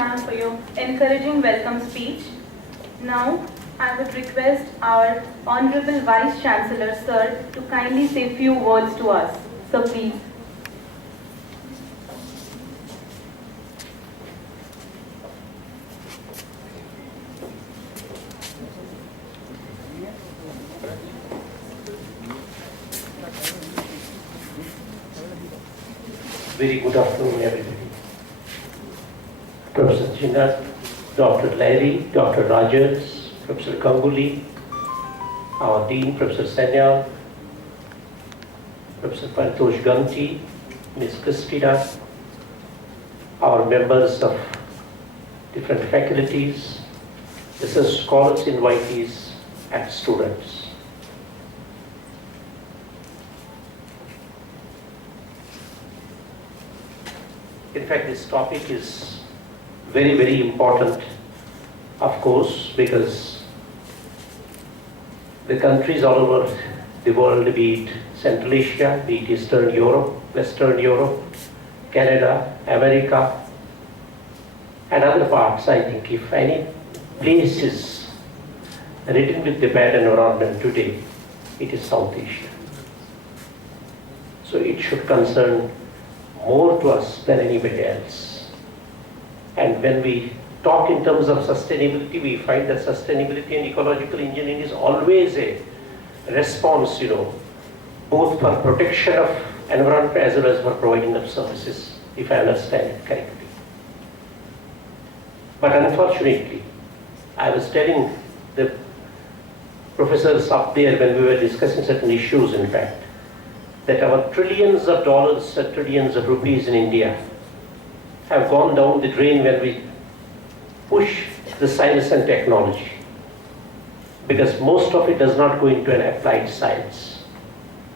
ma'am, for your encouraging welcome speech. Now, I would request our Honorable Vice Chancellor, sir, to kindly say few words to us. So please. Very good afternoon, everybody. Professor Jinnat, Dr. Larry, Dr. Rogers, Professor Ganguly, our Dean, Professor Sanyal, Professor Paritosh Ganti, Ms. Christina, our members of different faculties, research scholars, invitees, and students. In fact, this topic is very, very important, of course, because the countries all over the world, be it Central Asia, be it Eastern Europe, Western Europe, Canada, America, and other parts, I think, if any place is written with the bad environment today, it is South Asia. So it should concern more to us than anybody else. And when we talk in terms of sustainability, we find that sustainability and ecological engineering is always a response, both for protection of environment as well as for providing of services, if I understand it correctly. But unfortunately, I was telling the professors up there when we were discussing certain issues, in fact, that our trillions of dollars, trillions of rupees in India have gone down the drain when we push the science and technology, because most of it does not go into an applied science.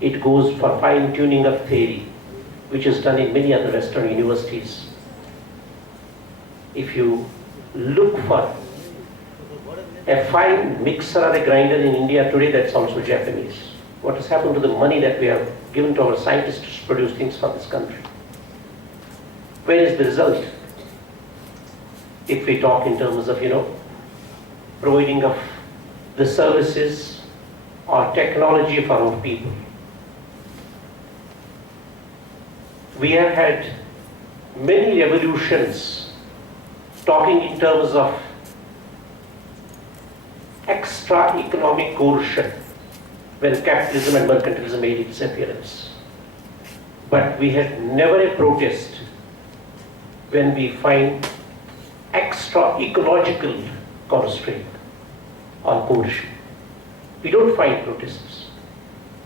It goes for fine-tuning of theory, which is done in many other Western universities. If you look for a fine mixer or a grinder in India today, that's also Japanese. What has happened to the money that we have given to our scientists to produce things for this country? Where is the result? If we talk in terms of, providing of the services or technology for our people. We have had many revolutions talking in terms of extra economic coercion when capitalism and mercantilism made its appearance. But we had never a protest when we find extra ecological constraint or coercion. We don't find protests.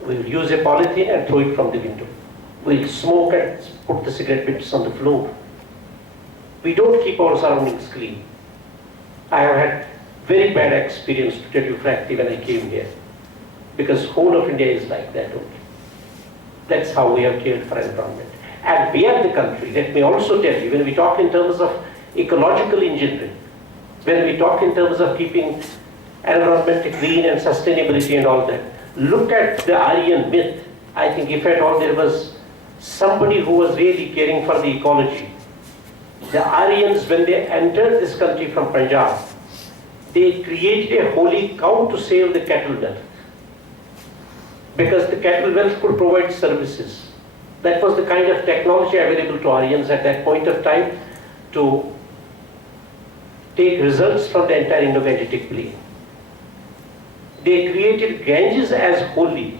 We'll use a polythene and throw it from the window. We'll smoke and put the cigarette bits on the floor. We don't keep our surroundings clean. I have had very bad experience, to tell you frankly, when I came here, because whole of India is like that only. That's how we have cared for environment. And we are the country, let me also tell you, when we talk in terms of ecological engineering, when we talk in terms of keeping environment clean and sustainability and all that, look at the Aryan myth. I think if at all there was somebody who was really caring for the ecology, the Aryans, when they entered this country from Punjab, they created a holy cow to save the cattle wealth, because the cattle wealth could provide services. That was the kind of technology available to Aryans at that point of time to take results from the entire Indo-Gangetic plain. They created Ganges as holy.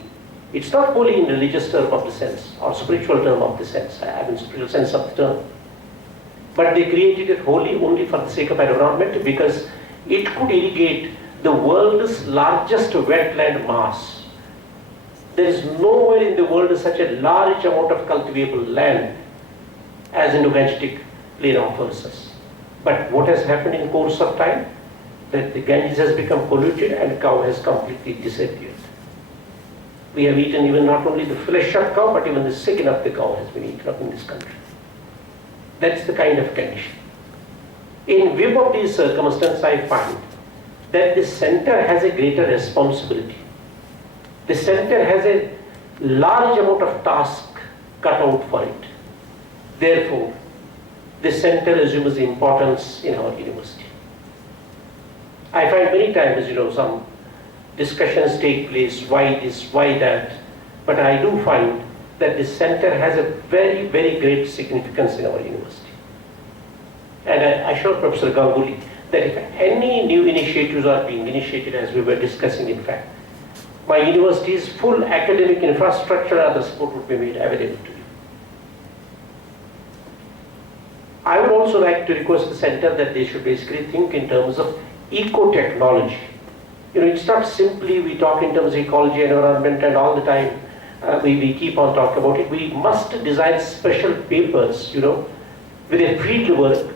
It's not holy in religious term of the sense or spiritual term of the sense, I mean spiritual sense of the term. But they created it holy only for the sake of environment, because it could irrigate the world's largest wetland mass. There is nowhere in the world such a large amount of cultivable land as Indo-Gangetic plain offers us. But what has happened in course of time? That the Ganges has become polluted and cow has completely disappeared. We have eaten even not only the flesh of cow, but even the skin of the cow has been eaten up in this country. That's the kind of condition. In view of these circumstances, I find that the center has a greater responsibility. The center has a large amount of task cut out for it. Therefore, this center assumes importance in our university. I find many times, some discussions take place, why this, why that, but I do find that this center has a very, very great significance in our university. And I assure Professor Ganguly that if any new initiatives are being initiated, as we were discussing in fact, my university's full academic infrastructure and other support would be made available to you. I would also like to request the center that they should basically think in terms of eco-technology. It's not simply we talk in terms of ecology, environment, and all the time we keep on talking about it. We must design special papers, with a field work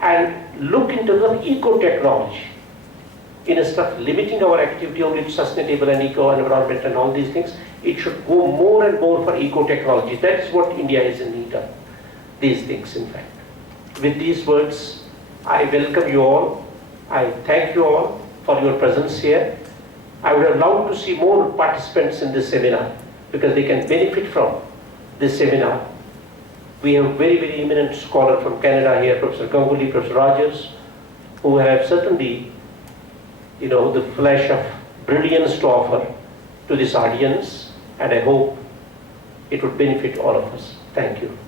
and look in terms of eco-technology. Instead of limiting our activity only to sustainable and eco-environment and all these things, it should go more and more for eco-technology. That is what India is in need of, these things in fact. With these words, I welcome you all. I thank you all for your presence here. I would have loved to see more participants in this seminar because they can benefit from this seminar. We have very, very eminent scholar from Canada here, Professor Ganguly, Professor Rogers, who have certainly, the flash of brilliance to offer to this audience, and I hope it would benefit all of us. Thank you.